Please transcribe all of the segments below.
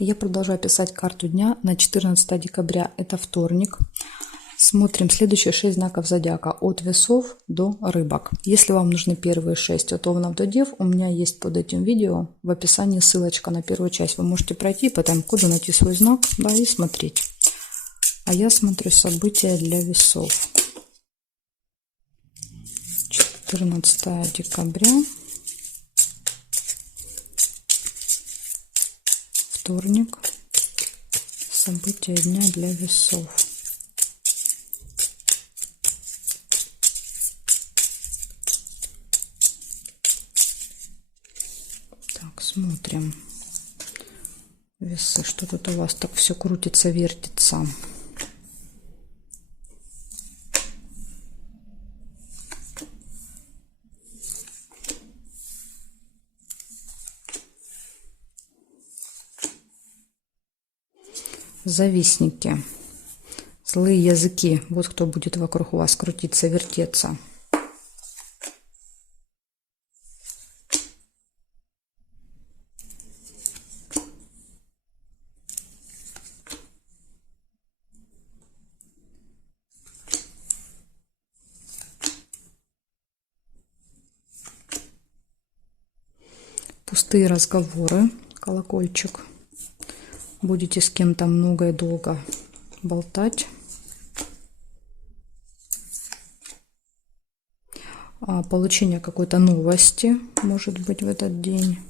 Я продолжаю писать карту дня на 14 декабря. Это вторник. Смотрим следующие 6 знаков зодиака от весов до рыбок. Если вам нужны первые 6 от овнов до дев, у меня есть под этим видео в описании ссылочка на первую часть. Вы можете пройти по тайм-коду, найти свой знак, да, и смотреть. А я смотрю события для весов. 14 декабря. Вторник. События дня для весов. Так, смотрим. Весы. Что тут у вас так все крутится, вертится? Завистники, злые языки, вот кто будет вокруг вас крутиться, вертеться. Пустые разговоры, колокольчик. Будете с кем-то много и долго болтать. Получение какой-то новости может быть в этот день.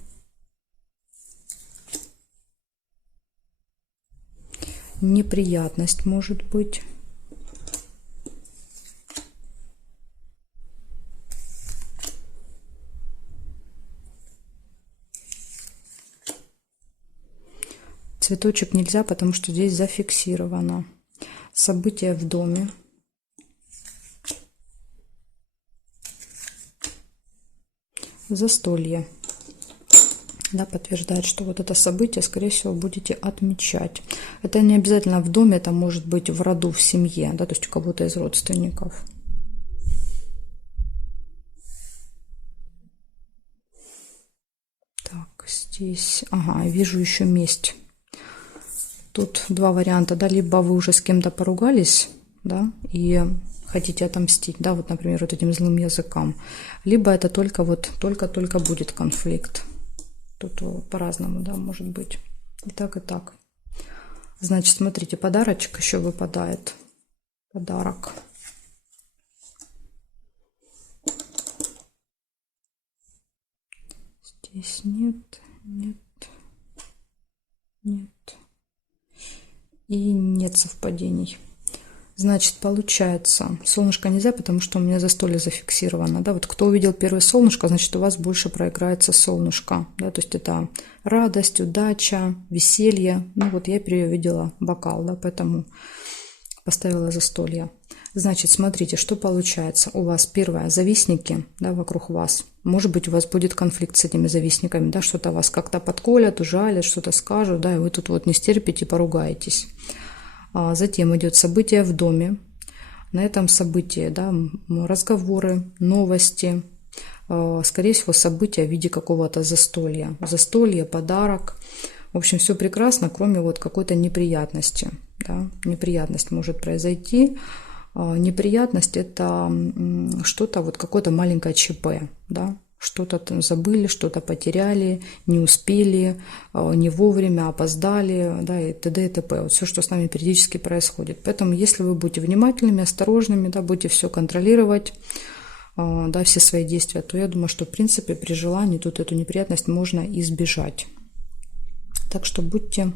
Неприятность может быть. Цветочек нельзя, потому что здесь зафиксировано. События в доме. Застолье. Да, подтверждает, что вот это событие, скорее всего, будете отмечать. Это не обязательно в доме, это может быть в роду, в семье, да, то есть у кого-то из родственников. Так, здесь, ага, вижу еще месть. Тут два варианта, да, либо вы уже с кем-то поругались, да, и хотите отомстить, да, вот, например, вот этим злым языкам, либо это только вот, только будет конфликт. Тут по-разному, да, может быть. И так, и так. Значит, смотрите, подарочек еще выпадает. Подарок. Здесь нет, нет, нет. И нет совпадений. Значит, получается, солнышко нельзя, потому что у меня застолье зафиксировано. Да? Вот кто увидел первое солнышко, значит, у вас больше проиграется солнышко. Да? То есть это радость, удача, веселье. Ну вот я видела бокал, да, поэтому поставила застолье. Значит, смотрите, что получается. У вас первое, завистники, да, вокруг вас. Может быть, у вас будет конфликт с этими завистниками, да, что-то вас как-то подколят, ужалят, что-то скажут, да, и вы тут вот не стерпите, поругаетесь. Затем идет событие в доме. На этом событии, да, разговоры, новости, скорее всего, события в виде какого-то застолья. Застолье, подарок. В общем, все прекрасно, кроме вот какой-то неприятности. Да. Неприятность может произойти. Неприятность – это что-то, вот какое-то маленькое ЧП, да. Что-то там забыли, что-то потеряли, не успели, не вовремя, опоздали, да, и т.д. и т.п. Вот все, что с нами периодически происходит. Поэтому, если вы будете внимательными, осторожными, да, будете все контролировать, да, все свои действия, то я думаю, что, в принципе, при желании тут эту неприятность можно избежать. Так что будьте,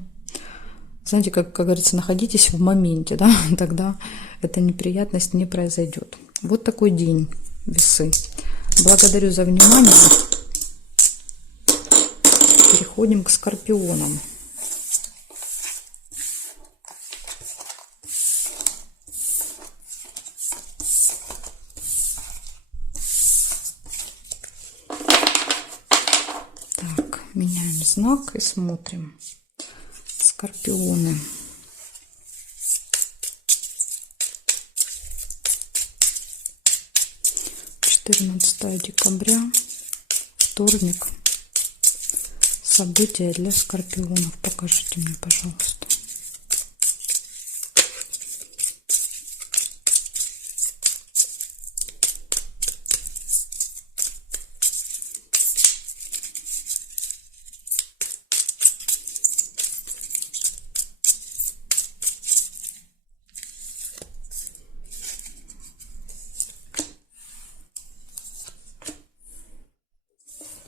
знаете, как говорится, находитесь в моменте, да, тогда эта неприятность не произойдет. Вот такой день, весы. Благодарю за внимание. Переходим к скорпионам. Так, меняем знак и смотрим. Скорпионы. — 14 декабря, вторник. События для скорпионов. Покажите мне, пожалуйста.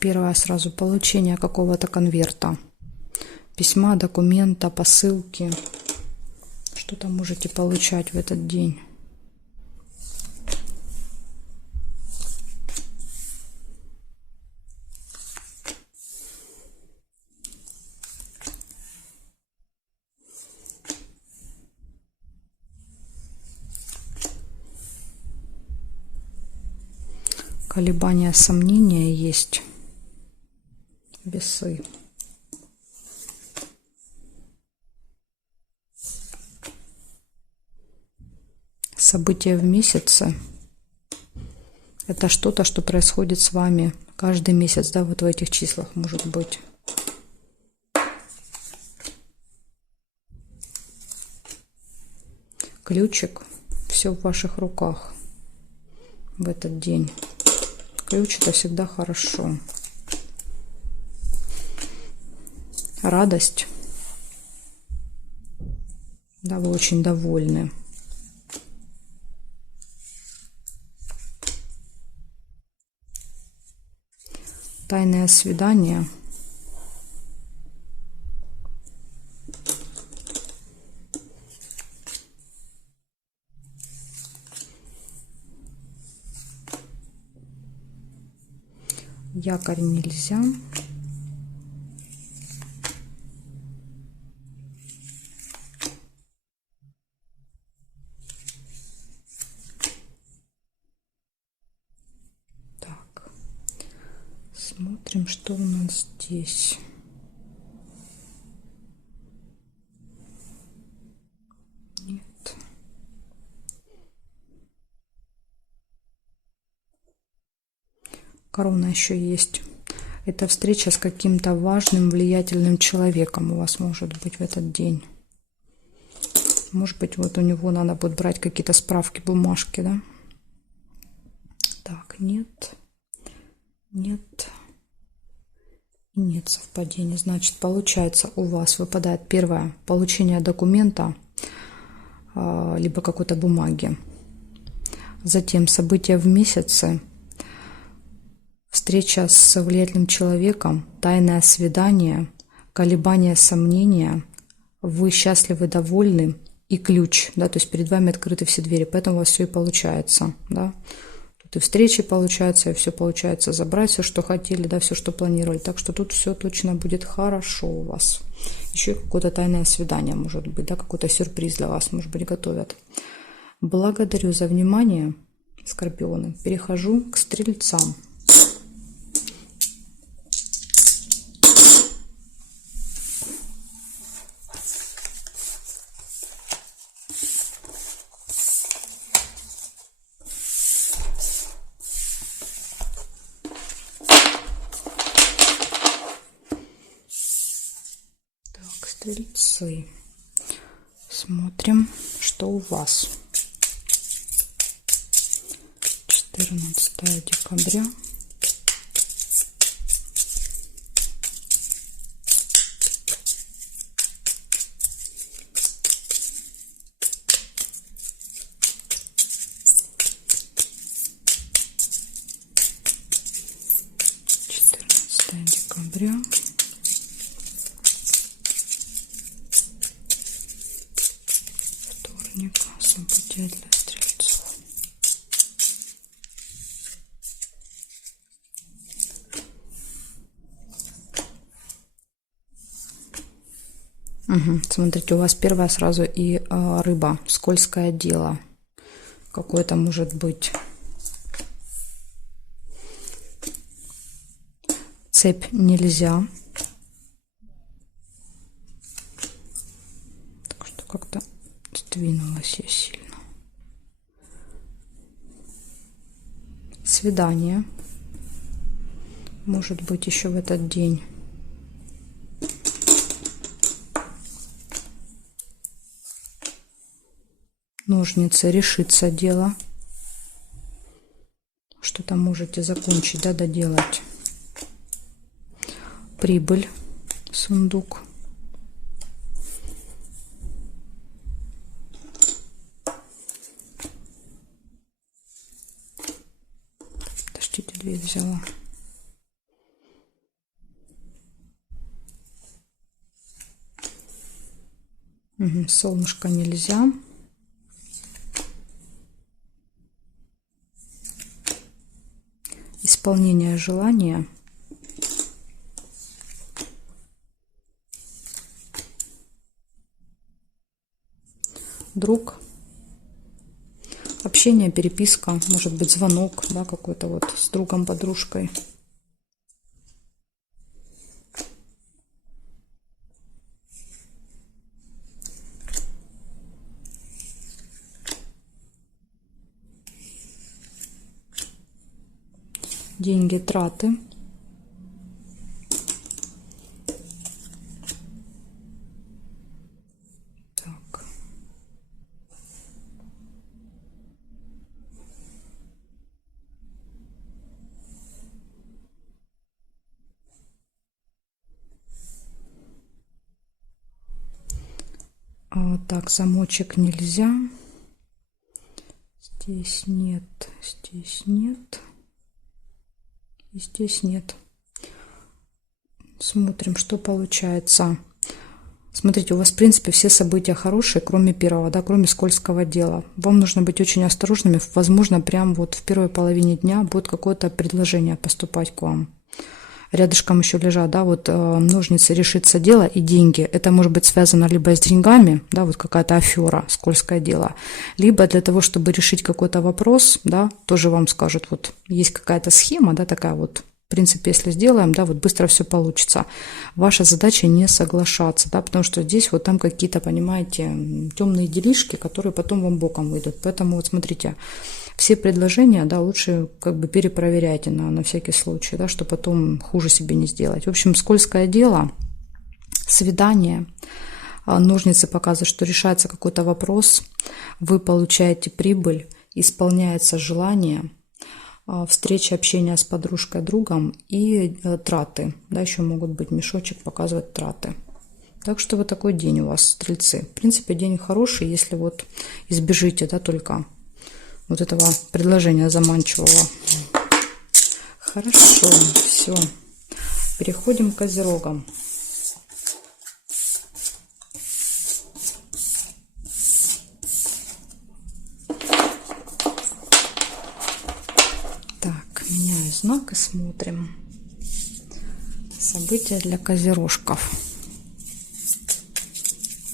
Первое сразу получение какого-то конверта, письма, документа, посылки. Что-то можете получать в этот день. Колебания, сомнения есть. Весы. События в месяце. Это что-то, что происходит с вами каждый месяц, да, вот в этих числах может быть. Ключик. Все в ваших руках в этот день. Ключ — это всегда хорошо. Радость. Да, вы очень довольны. Тайное свидание. Якорь нельзя. Так. Смотрим, что у нас здесь. Нет. Корона еще есть. Это встреча с каким-то важным, влиятельным человеком у вас может быть в этот день. Может быть, вот у него надо будет брать какие-то справки, бумажки, да? Так, нет. Нет. Нет совпадения. Значит, получается, у вас выпадает первое: получение документа, либо какой-то бумаги. Затем события в месяце. Встреча с влиятельным человеком, тайное свидание, колебания, сомнения, вы счастливы, довольны, и ключ, да, то есть перед вами открыты все двери, поэтому у вас все и получается, да. Тут и встречи получаются, и все получается забрать, все, что хотели, да, все, что планировали, так что тут все точно будет хорошо у вас. Еще и какое-то тайное свидание может быть, да, какой-то сюрприз для вас, может быть, готовят. Благодарю за внимание, скорпионы. Перехожу к стрельцам. Стрельцы. Смотрим, что у вас. 14 декабря. Декабря. Вторник. События для стрельцов. Угу. Смотрите, у вас первое сразу и рыба, скользкое дело какое-то может быть. Цепь нельзя. Так что как-то сдвинулась я сильно. Свидание может быть еще в этот день. Ножницы, решится дело. Что-то можете закончить, да, доделать. Прибыль, сундук. Подождите, дверь взяла. Угу, солнышко нельзя. Исполнение желания. Друг. Общение, переписка, может быть, звонок, да, какой-то вот с другом, подружкой. Деньги, траты. Так. Так, замочек нельзя. Здесь нет, здесь нет. И здесь нет. Смотрим, что получается. Смотрите, у вас, в принципе, все события хорошие, кроме первого, да, кроме скользкого дела. Вам нужно быть очень осторожными. Возможно, прям вот в первой половине дня будет какое-то предложение поступать к вам. Рядышком еще лежат, да, вот ножницы, решится дело и деньги. Это может быть связано либо с деньгами, да, вот какая-то афера, скользкое дело, либо для того, чтобы решить какой-то вопрос, да, тоже вам скажут, вот есть какая-то схема, да, такая вот, в принципе, если сделаем, да, вот быстро все получится. Ваша задача не соглашаться, да, потому что здесь вот там какие-то, понимаете, темные делишки, которые потом вам боком выйдут. Поэтому вот смотрите, все предложения, да, лучше как бы перепроверяйте на всякий случай, да, чтобы потом хуже себе не сделать. В общем, скользкое дело, свидание, ножницы показывают, что решается какой-то вопрос, вы получаете прибыль, исполняется желание, встреча, общение с подружкой, другом и траты, да, еще могут быть, мешочек показывать траты. Так что вот такой день у вас, стрельцы. В принципе, день хороший, если вот избежите, да, только вот этого предложения заманчивого. Хорошо, все. Переходим к козерогам. Так, меняю знак и смотрим. События для козерожков.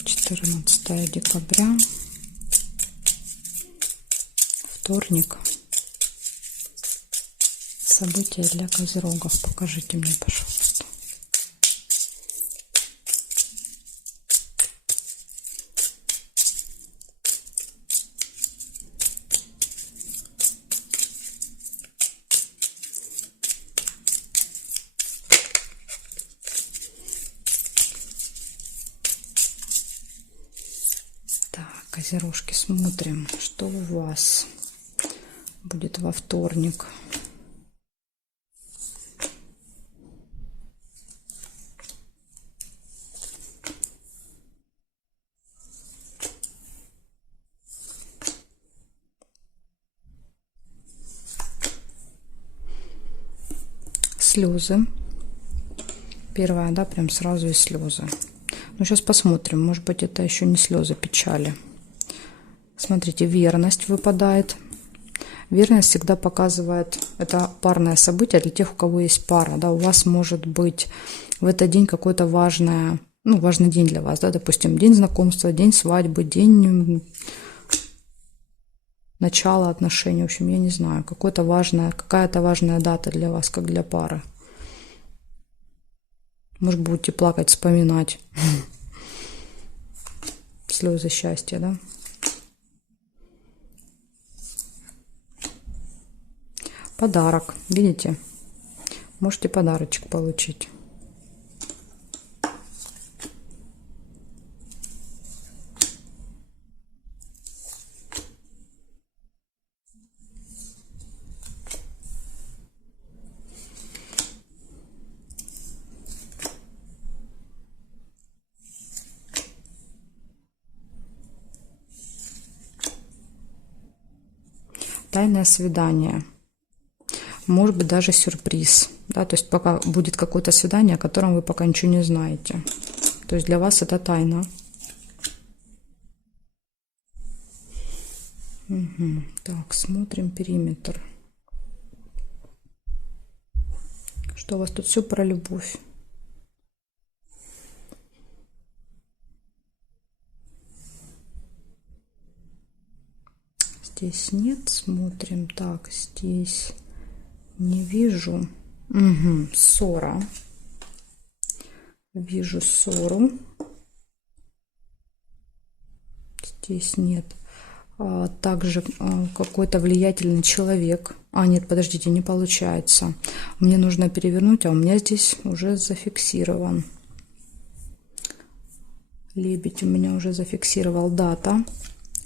14 декабря. Вторник. События для козерогов. Покажите мне, пожалуйста. Так, козерожки, смотрим, что у вас будет во вторник. Слезы. Первая, да, прям сразу и слезы. Ну, сейчас посмотрим. Может быть, это еще не слезы печали. Смотрите, верность выпадает. Верность всегда показывает, это парное событие для тех, у кого есть пара, да, у вас может быть в этот день какое-то важное, ну, важный день для вас, да, допустим, день знакомства, день свадьбы, день начала отношений, в общем, я не знаю, какая-то важная дата для вас, как для пары. Может, будете плакать, вспоминать слезы счастья, да. Подарок, видите? Можете подарочек получить. тайное свидание. Может быть, даже сюрприз. Да, то есть пока будет какое-то свидание, о котором вы пока ничего не знаете. То есть для вас это тайна. Угу. Так, смотрим периметр. Что у вас тут все про любовь? Здесь нет, смотрим. Так, здесь не вижу. Угу, ссора. Вижу ссору. Здесь нет. Также какой-то влиятельный человек. Нет, подождите, не получается. Мне нужно перевернуть, а у меня здесь уже зафиксирован. Лебедь у меня уже зафиксировал. Дата.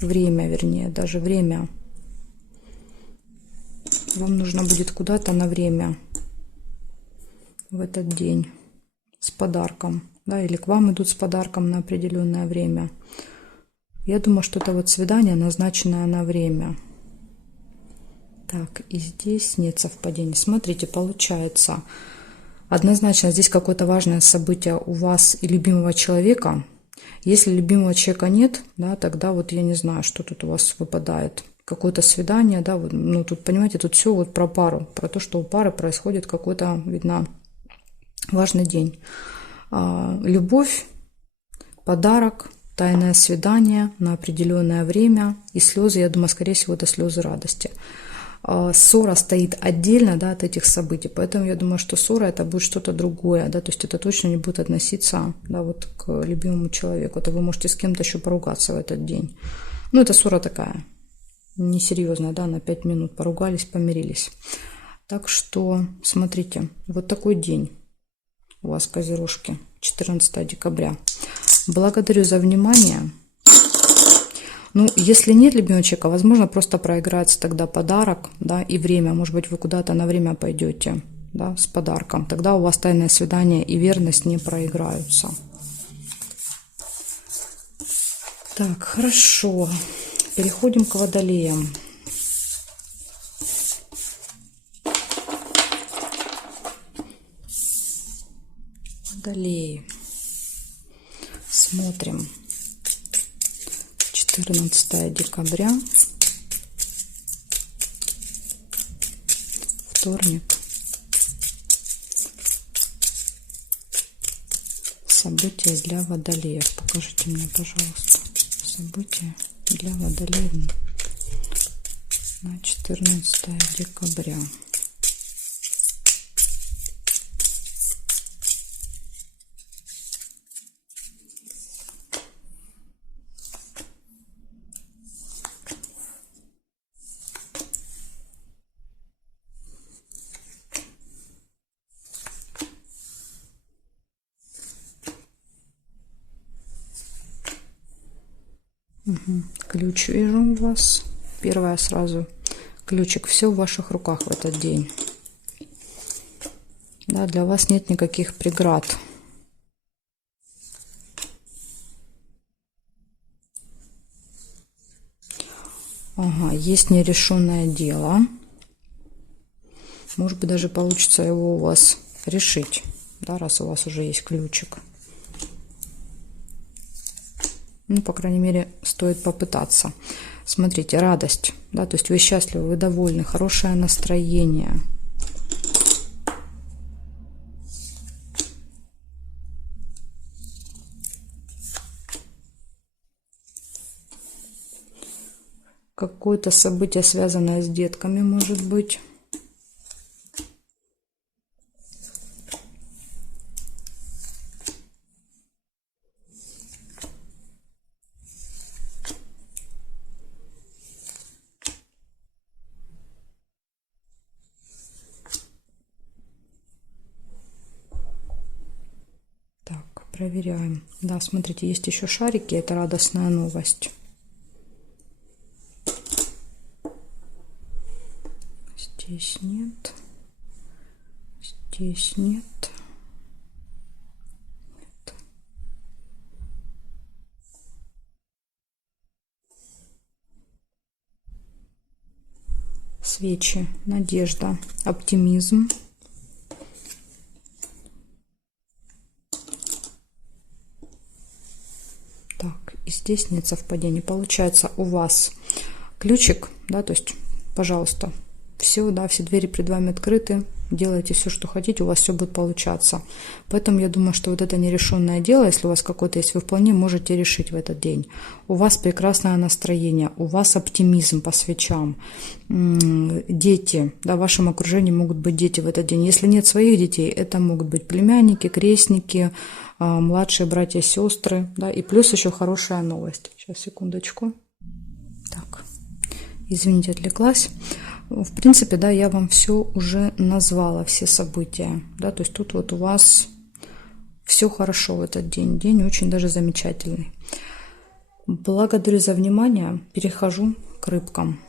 Время, вернее, даже время. Вам нужно будет куда-то на время в этот день с подарком. Да, или к вам идут с подарком на определенное время. Я думаю, что это вот свидание, назначенное на время. Так, и здесь нет совпадений. Смотрите, получается, однозначно здесь какое-то важное событие у вас и любимого человека. Если любимого человека нет, да, тогда вот я не знаю, что тут у вас выпадает. Какое-то свидание, да, вот, ну тут, понимаете, тут все вот про пару, про то, что у пары происходит какой-то, видно, важный день. Любовь, подарок, тайное свидание на определенное время и слезы, я думаю, скорее всего, это слезы радости. Ссора стоит отдельно, да, от этих событий, поэтому я думаю, что ссора это будет что-то другое, да, то есть это точно не будет относиться, да, вот к любимому человеку, то вы можете с кем-то еще поругаться в этот день. Ну, это ссора такая, несерьезная, да, на 5 минут поругались, помирились. Так что, смотрите, вот такой день у вас, козерожки, 14 декабря. Благодарю за внимание. Ну, если нет любимого человека, возможно, просто проиграется тогда подарок, да, и время. Может быть, вы куда-то на время пойдете, да, с подарком. Тогда у вас тайное свидание и верность не проиграются. Так, хорошо. Переходим к водолеям. Водолеи. Смотрим. 14 декабря. Вторник. События для водолеев. Покажите мне, пожалуйста, события для водолеев на 14 декабря. Угу. Ключ вижу у вас. Первое сразу. Ключик. Все в ваших руках в этот день. Да, для вас нет никаких преград. Ага, есть нерешенное дело. Может быть, даже получится его у вас решить, да, раз у вас уже есть ключик. Ну, по крайней мере, стоит попытаться. Смотрите, радость, да, то есть вы счастливы, вы довольны, хорошее настроение. Какое-то событие, связанное с детками, может быть. Проверяем. Да, смотрите, есть еще шарики. Это радостная новость. Здесь нет. Здесь нет. Нет. свечи, надежда, оптимизм. Так, и здесь нет совпадений. Получается, у вас ключик, да, то есть, пожалуйста, все, да, все двери перед вами открыты, делайте все, что хотите, у вас все будет получаться. Поэтому я думаю, что вот это нерешенное дело, если у вас какое-то есть, вы вполне можете решить в этот день. У вас прекрасное настроение, у вас оптимизм по свечам. Дети, да, в вашем окружении могут быть дети в этот день. Если нет своих детей, это могут быть племянники, крестники, младшие братья, сестры, да, и плюс еще хорошая новость. Сейчас, секундочку. Так, извините, отвлеклась. В принципе, да, я вам все уже назвала, все события, да, то есть тут вот у вас все хорошо в этот день, день очень даже замечательный. Благодарю за внимание, перехожу к рыбкам.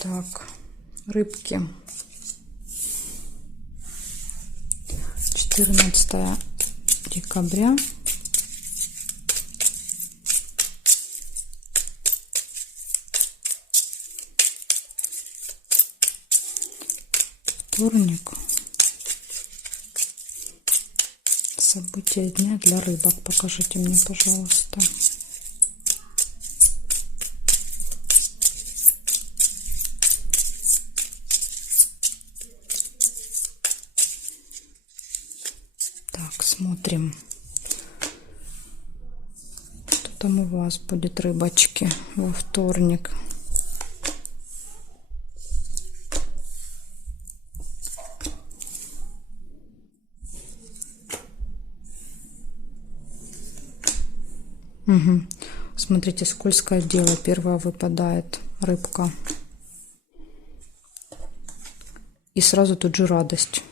Так, рыбки. 14 декабря. Вторник. События дня для рыбок. Покажите мне, пожалуйста. Смотрим, что там у вас будет, рыбочки, во вторник. Угу. Смотрите, скользкое дело. Первое выпадает рыбка. И сразу тут же радость.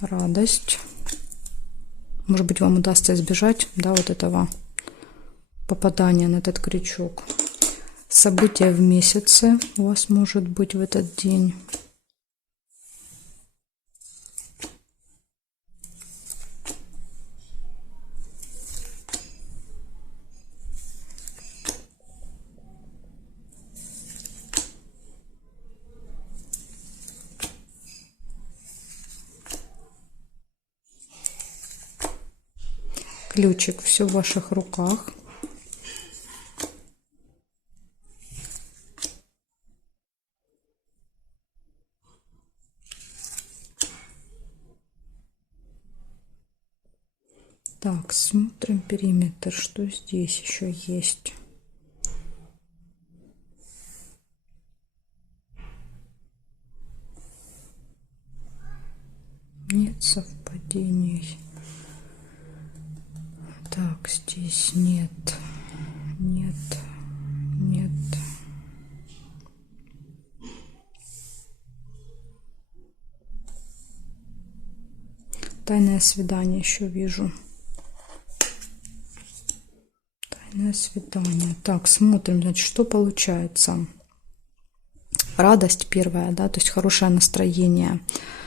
Радость. Может быть, вам удастся избежать, да, вот этого попадания на этот крючок. События в месяце у вас может быть в этот день. Ключик, все в ваших руках. Так, смотрим периметр, что здесь еще есть. Нет совпадений. Так, здесь нет, нет, нет. Тайное свидание еще вижу. Тайное свидание. Так, смотрим, значит, что получается. Радость первая, да, то есть хорошее настроение.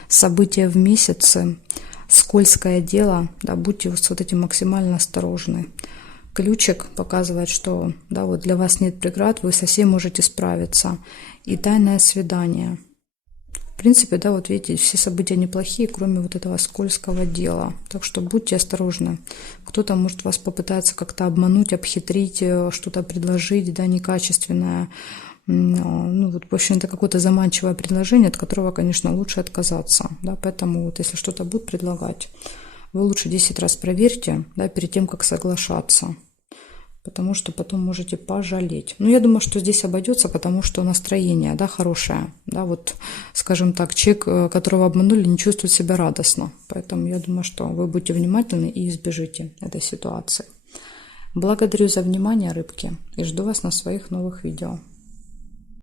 События в месяце. Скользкое дело, да, будьте с вот этим максимально осторожны. Ключик показывает, что, да, вот для вас нет преград, вы совсем можете справиться. И тайное свидание. В принципе, да, вот видите, все события неплохие, кроме вот этого скользкого дела. Так что будьте осторожны. Кто-то может вас попытаться как-то обмануть, обхитрить, что-то предложить, да, некачественное. Ну, вот, в общем, это какое-то заманчивое предложение, от которого, конечно, лучше отказаться, да, поэтому вот если что-то будут предлагать, вы лучше 10 раз проверьте, да, перед тем, как соглашаться, потому что потом можете пожалеть. Но я думаю, что здесь обойдется, потому что настроение, да, хорошее, да, вот, скажем так, человек, которого обманули, не чувствует себя радостно, поэтому я думаю, что вы будете внимательны и избежите этой ситуации. Благодарю за внимание, рыбки, и жду вас на своих новых видео.